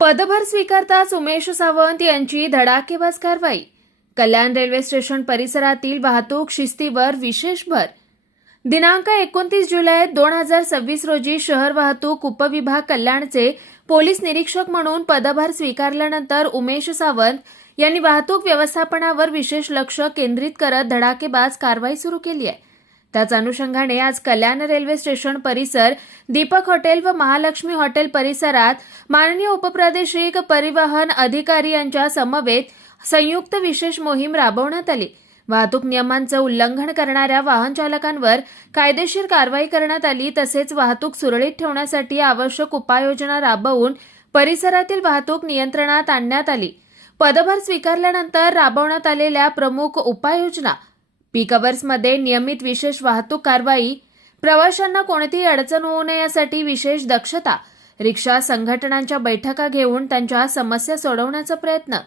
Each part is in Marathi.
पदभार स्वीकारताच उमेश सावंत यांची धडाकेबाज कारवाई. कल्याण रेल्वे स्टेशन परिसरातील वाहतूक शिस्तीवर विशेष भर. दिनांक 29 जुलै 2026 रोजी शहर वाहतूक उपविभाग कल्याणचे पोलीस निरीक्षक म्हणून पदभार स्वीकारल्यानंतर उमेश सावंत यांनी वाहतूक व्यवस्थापनावर विशेष लक्ष केंद्रित करत धडाकेबाज कारवाई सुरू केली आहे. त्याच अनुषंगाने आज कल्याण रेल्वे स्टेशन परिसर, दीपक हॉटेल व महालक्ष्मी हॉटेल परिसरात माननीय उपप्रादेशिक परिवहन अधिकारी यांच्या समवेत संयुक्त विशेष मोहीम राबवण्यात आली. वाहतूक नियमांचं उल्लंघन करणाऱ्या वाहन चालकांवर कायदेशीर कारवाई करण्यात आली. तसेच वाहतूक सुरळीत ठेवण्यासाठी आवश्यक उपाययोजना राबवून परिसरातील वाहतूक नियंत्रणात आणण्यात आली. पदभार स्वीकारल्यानंतर राबवण्यात आलेल्या प्रमुख उपाययोजना: पीक अवर्समध्ये नियमित विशेष वाहतूक कारवाई, प्रवाशांना कोणतीही अडचण होऊ नये यासाठी विशेष दक्षता, रिक्षा संघटनांच्या बैठका घेऊन त्यांच्या समस्या सोडवण्याचा प्रयत्न,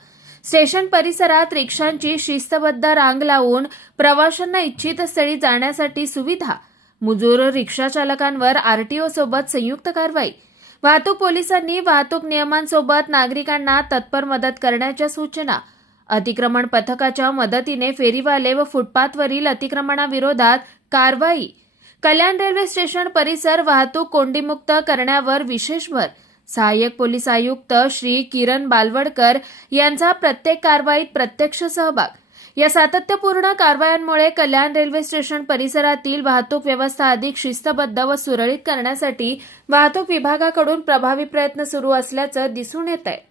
स्टेशन परिसरात रिक्षांची शिस्तबद्ध रांग लावून प्रवाशांना इच्छित स्थळी जाण्यासाठी सुविधा, मुजूर रिक्षा चालकांवर आरटीओ सोबत संयुक्त कारवाई. वाहतूक पोलिसांनी वाहतूक नियमांसोबत नागरिकांना तत्पर मदत करण्याच्या सूचना. अतिक्रमण पथकाच्या मदतीने फेरीवाले व फुटपाथवरील अतिक्रमणाविरोधात कारवाई. कल्याण रेल्वे स्टेशन परिसर वाहतूक कोंडीमुक्त करण्यावर विशेष भर. सहाय्यक पोलीस आयुक्त श्री किरण बालवडकर यांचा प्रत्येक कारवाईत प्रत्यक्ष सहभाग. या सातत्यपूर्ण कारवायांमुळे कल्याण रेल्वे स्टेशन परिसरातील वाहतूक व्यवस्था अधिक शिस्तबद्ध व सुरळीत करण्यासाठी वाहतूक विभागाकडून प्रभावी प्रयत्न सुरू असल्याचं दिसून येत आहे.